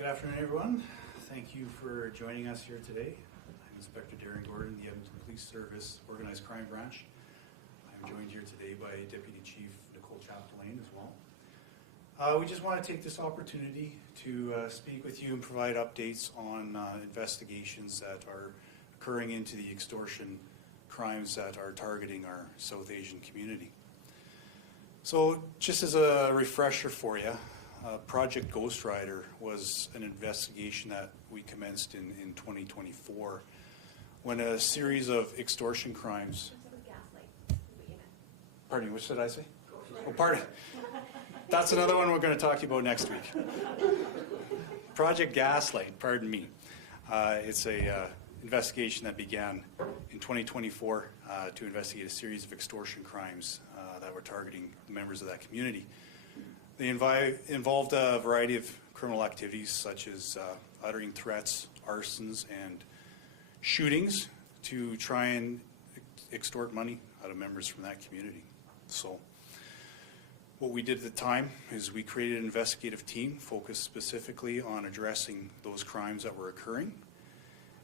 Good afternoon, everyone. Thank you for joining us here today. I'm Inspector Darren Gordon, the Edmonton Police Service Organized Crime Branch. I'm joined here today by Deputy Chief Nicole Chapdelaine as well. We just want to take this opportunity to speak with you and provide updates on investigations that are occurring into the extortion crimes that are targeting our South Asian community. So just as a refresher for you, Project Ghost Rider was an investigation that we commenced in 2024 when a series of extortion crimes... Gaslight. Pardon me, what should I say? Oh, pardon. That's another one we're going to talk about next week. Project Gaslight, pardon me. It's a investigation that began in 2024 to investigate a series of extortion crimes that were targeting members of that community. They involved a variety of criminal activities such as uttering threats, arsons, and shootings to try and extort money out of members from that community. So what we did at the time is we created an investigative team focused specifically on addressing those crimes that were occurring.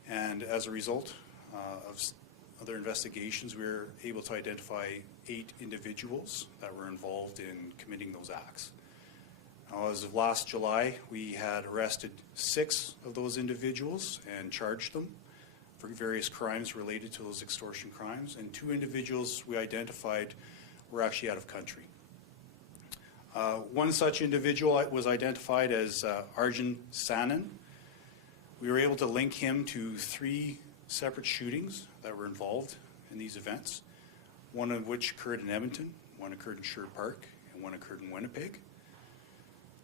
And as a result of other investigations, we were able to identify 8 individuals that were involved in committing those acts. Now, as of last July, we had arrested 6 of those individuals and charged them for various crimes related to those extortion crimes, and 2 individuals we identified were actually out of country. One such individual was identified as Arjun Sanan. We were able to link him to 3 separate shootings that were involved in these events, one of which occurred in Edmonton, one occurred in Sherwood Park, and one occurred in Winnipeg.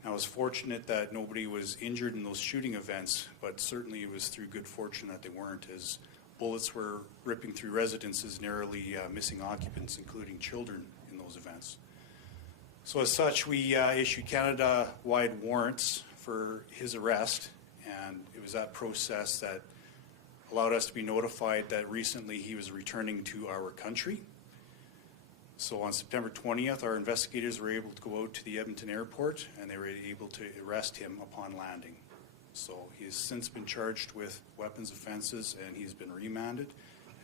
I was fortunate that nobody was injured in those shooting events, but certainly it was through good fortune that they weren't, as bullets were ripping through residences, narrowly missing occupants, including children, in those events. So as such, we issued Canada-wide warrants for his arrest, and it was that process that allowed us to be notified that recently he was returning to our country. So on September 20th, our investigators were able to go out to the Edmonton airport, and they were able to arrest him upon landing. So he has since been charged with weapons offenses, and he's been remanded,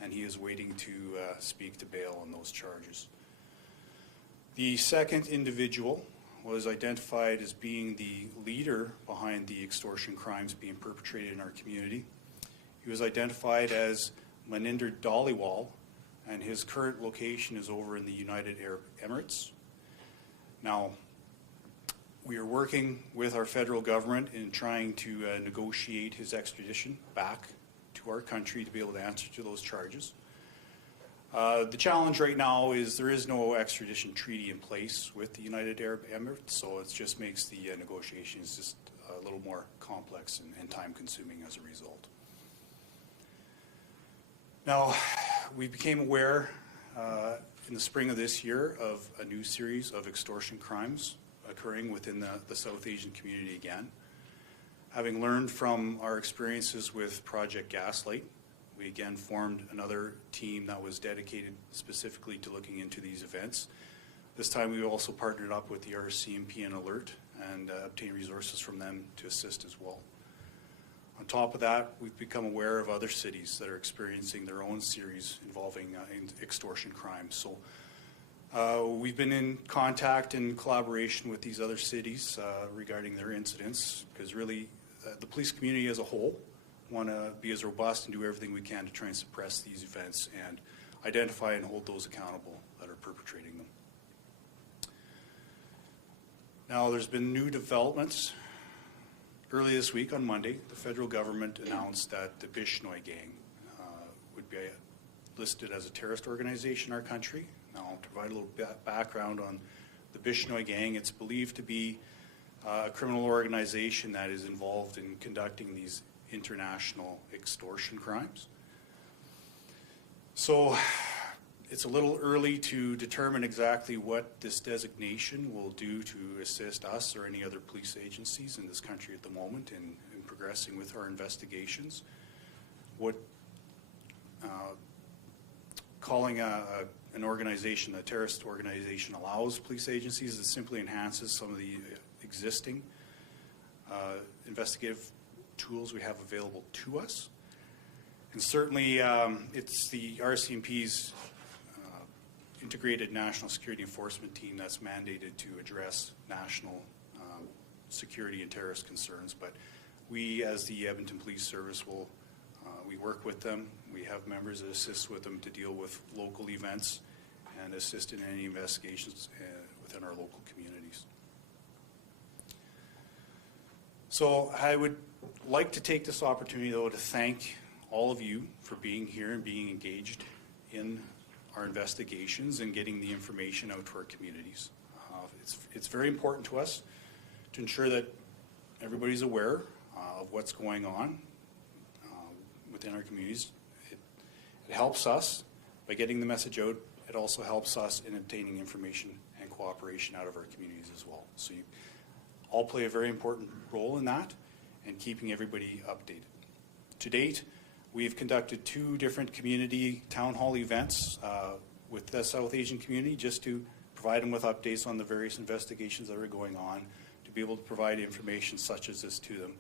and he is waiting to speak to bail on those charges. The second individual was identified as being the leader behind the extortion crimes being perpetrated in our community. He was identified as Maninder Dhaliwal, and his current location is over in the United Arab Emirates. Now, we are working with our federal government in trying to negotiate his extradition back to our country to be able to answer to those charges. The challenge right now is there is no extradition treaty in place with the United Arab Emirates, so it just makes the negotiations just a little more complex and time-consuming as a result. Now, we became aware in the spring of this year of a new series of extortion crimes occurring within the South Asian community again. Having learned from our experiences with Project Gaslight, we again formed another team that was dedicated specifically to looking into these events. This time we also partnered up with the RCMP and Alert and obtained resources from them to assist as well. On top of that, we've become aware of other cities that are experiencing their own series involving extortion crimes. So we've been in contact and collaboration with these other cities regarding their incidents, because really the police community as a whole want to be as robust and do everything we can to try and suppress these events and identify and hold those accountable that are perpetrating them. Now, there's been new developments. Early this week, on Monday, the federal government announced that the Bishnoi gang would be listed as a terrorist organization in our country. Now, I'll provide a little background on the Bishnoi gang. It's believed to be a criminal organization that is involved in conducting these international extortion crimes. So it's a little early to determine exactly what this designation will do to assist us or any other police agencies in this country at the moment in progressing with our investigations. What calling an organization a terrorist organization allows police agencies is simply enhances some of the existing investigative tools we have available to us. And certainly it's the RCMP's integrated national security enforcement team that's mandated to address national security and terrorist concerns. But we, as the Edmonton Police Service, we work with them. We have members that assist with them to deal with local events and assist in any investigations within our local communities. So I would like to take this opportunity, though, to thank all of you for being here and being engaged in our investigations and getting the information out to our communities. It's very important to us to ensure that everybody's aware of what's going on within our communities. It helps us by getting the message out. It also helps us in obtaining information and cooperation out of our communities as well. So you all play a very important role in that and keeping everybody updated. To date, we've conducted 2 different community town hall events with the South Asian community just to provide them with updates on the various investigations that are going on, to be able to provide information such as this to them.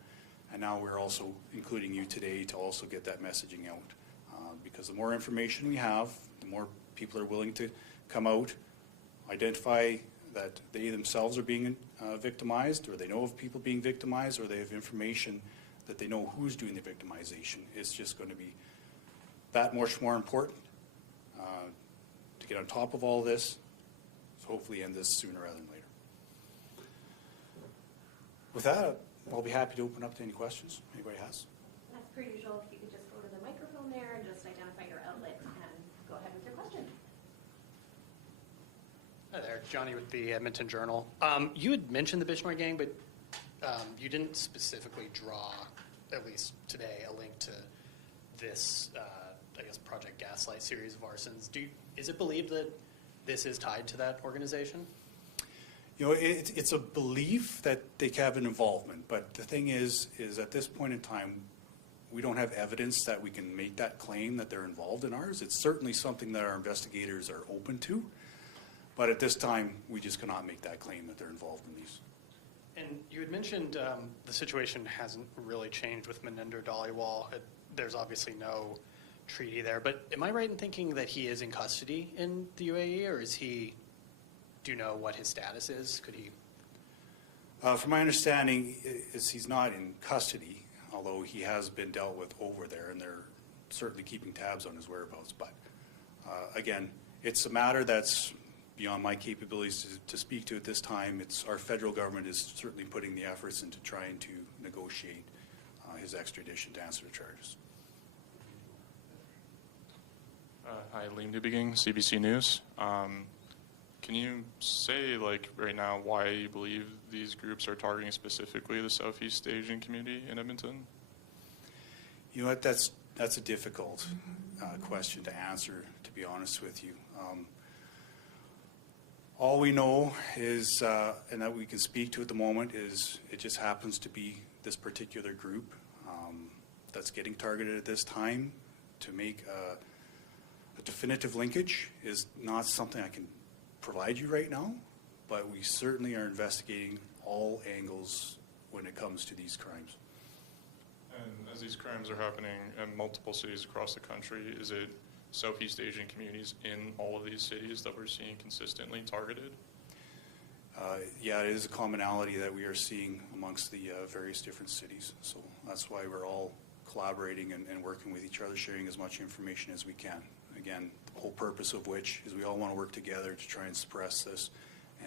And now we're also including you today to also get that messaging out. Because the more information we have, the more people are willing to come out, identify that they themselves are being victimized, or they know of people being victimized, or they have information that they know who's doing the victimization. It's just going to be that much more important to get on top of all this, so hopefully end this sooner rather than later. With that, I'll be happy to open up to any questions anybody has. As per usual, if you could just go to the microphone there and just identify your outlet and go ahead with your question. Hi there, Johnny with the Edmonton Journal. You had mentioned the Bishnoi gang, but you didn't specifically draw, at least today, a link to this, I guess, Project Gaslight series of arsons. Is it believed that this is tied to that organization? You know, it's a belief that they have an involvement, but the thing is at this point in time, we don't have evidence that we can make that claim that they're involved in ours. It's certainly something that our investigators are open to, but at this time, we just cannot make that claim that they're involved in these. And you had mentioned the situation hasn't really changed with Meninder Dhaliwal. There's obviously no treaty there, but am I right in thinking that he is in custody in the UAE, or is he? Do you know what his status is? Could he? From my understanding, he's not in custody, although he has been dealt with over there, and they're certainly keeping tabs on his whereabouts. But again, it's a matter that's beyond my capabilities to speak to at this time. It's our federal government is certainly putting the efforts into trying to negotiate his extradition to answer the charges. Hi, Liam Dubiging, CBC News. Can you say, like, right now, why you believe these groups are targeting specifically the Southeast Asian community in Edmonton? You know what, that's a difficult question to answer, to be honest with you. All we know is, and that we can speak to at the moment, is it just happens to be this particular group that's getting targeted at this time. To make a definitive linkage is not something I can provide you right now, but we certainly are investigating all angles when it comes to these crimes. And as these crimes are happening in multiple cities across the country, is it Southeast Asian communities in all of these cities that we're seeing consistently targeted? Yeah, it is a commonality that we are seeing amongst the various different cities. So that's why we're all collaborating and working with each other, sharing as much information as we can. Again, the whole purpose of which is we all want to work together to try and suppress this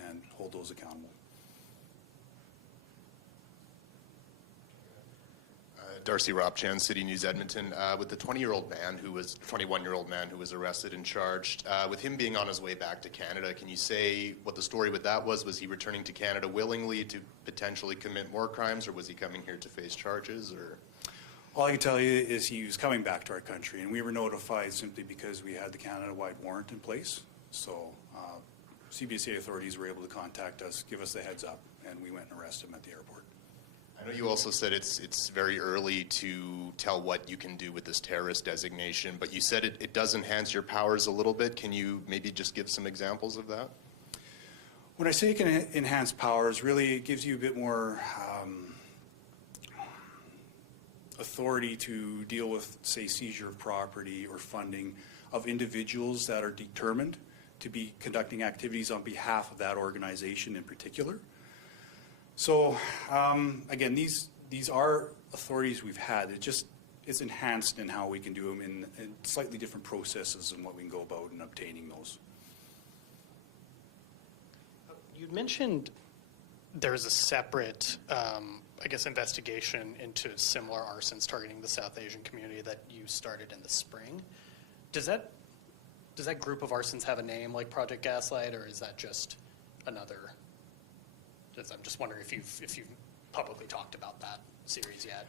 and hold those accountable. Darcy Ropchan, City News Edmonton. With the 21-year-old man who was arrested and charged, with him being on his way back to Canada, can you say what the story with that was? Was he returning to Canada willingly to potentially commit more crimes, or was he coming here to face charges? Or all I can tell you is he was coming back to our country, and we were notified simply because we had the Canada-wide warrant in place. So CBC authorities were able to contact us, give us the heads up, and we went and arrested him at the airport. I know you also said it's very early to tell what you can do with this terrorist designation, but you said it does enhance your powers a little bit. Can you maybe just give some examples of that? When I say it can enhance powers, really it gives you a bit more authority to deal with, say, seizure of property or funding of individuals that are determined to be conducting activities on behalf of that organization in particular. So again, these are authorities we've had. It's enhanced in how we can do them in slightly different processes and what we can go about in obtaining those. You mentioned there's a separate, I guess, investigation into similar arsons targeting the South Asian community that you started in the spring. Does that group of arsons have a name like Project Gaslight, or is that just another? I'm just wondering if you've publicly talked about that series yet.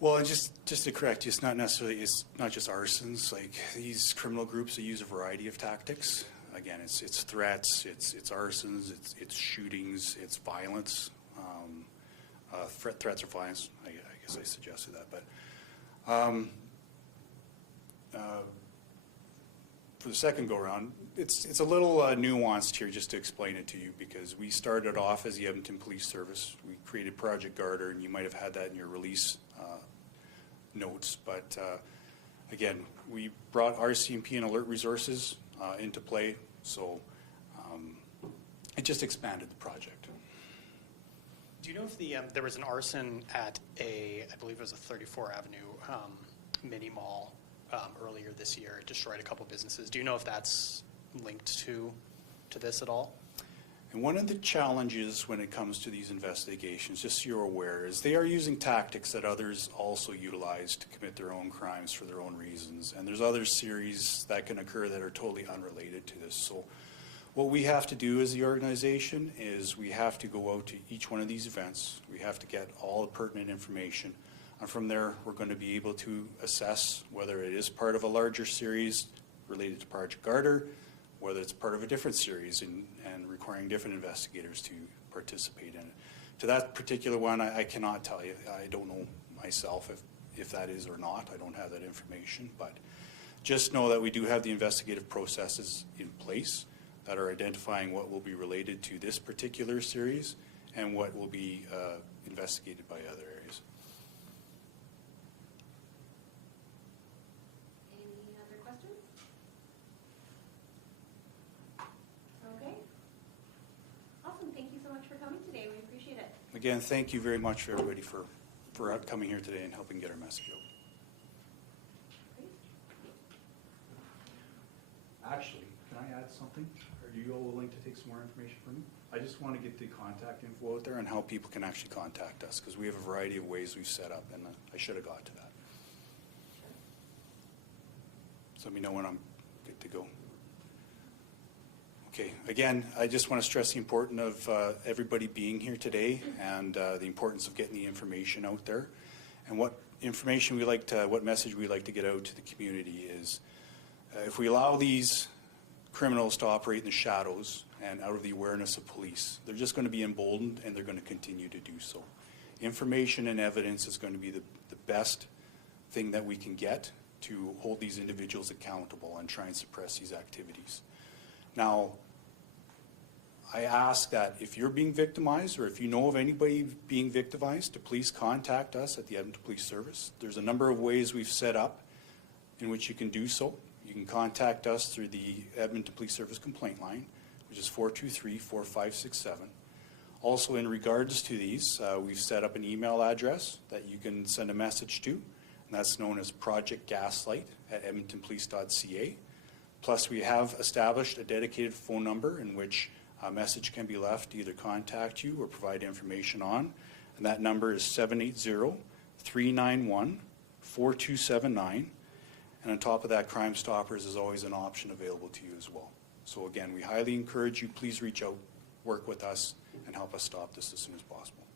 Well, and just to correct you, it's not just arsons. Like, these criminal groups, they use a variety of tactics. Again, it's threats, it's arsons, it's shootings, it's violence. Threats or violence, I guess I suggested that. But for the second go-around, it's a little nuanced here just to explain it to you, because we started off as the Edmonton Police Service. We created Project Garter, and you might have had that in your release notes. But again, we brought RCMP and alert resources into play, so it just expanded the project. Do you know if there was an arson at I believe it was a 34 Avenue mini mall earlier this year? It destroyed a couple businesses. Do you know if that's linked to this at all? And one of the challenges when it comes to these investigations, just so you're aware, is they are using tactics that others also utilize to commit their own crimes for their own reasons. And there's other series that can occur that are totally unrelated to this. So what we have to do as the organization is we have to go out to each one of these events. We have to get all the pertinent information. And from there, we're going to be able to assess whether it is part of a larger series related to Project Garter, whether it's part of a different series and requiring different investigators to participate in it. To that particular one, I cannot tell you. I don't know myself if that is or not. I don't have that information. But just know that we do have the investigative processes in place that are identifying what will be related to this particular series and what will be investigated by other areas. Any other questions? Okay. Awesome. Thank you so much for coming today. We appreciate it. Again, thank you very much for everybody for coming here today and helping get our message out. Great. Actually, can I add something? Are you all willing to take some more information from me? I just want to get the contact info out there and how people can actually contact us, because we have a variety of ways we've set up, and I should have got to that. So let me know when I'm good to go. Okay, again, I just want to stress the importance of everybody being here today and the importance of getting the information out there. And what message we like to get out to the community is if we allow these criminals to operate in the shadows and out of the awareness of police, they're just going to be emboldened, and they're going to continue to do so. Information and evidence is going to be the best thing that we can get to hold these individuals accountable and try and suppress these activities. Now, I ask that if you're being victimized, or if you know of anybody being victimized, to please contact us at the Edmonton Police Service. There's a number of ways we've set up in which you can do so. You can contact us through the Edmonton Police Service complaint line, which is 423-4567. Also, in regards to these, we've set up an email address that you can send a message to, and that's known as Project Gaslight at edmontonpolice.ca. Plus, we have established a dedicated phone number in which a message can be left to either contact you or provide information on, and that number is 780-391-4279. And on top of that, Crime Stoppers is always an option available to you as well. So again, we highly encourage you, please reach out, work with us, and help us stop this as soon as possible.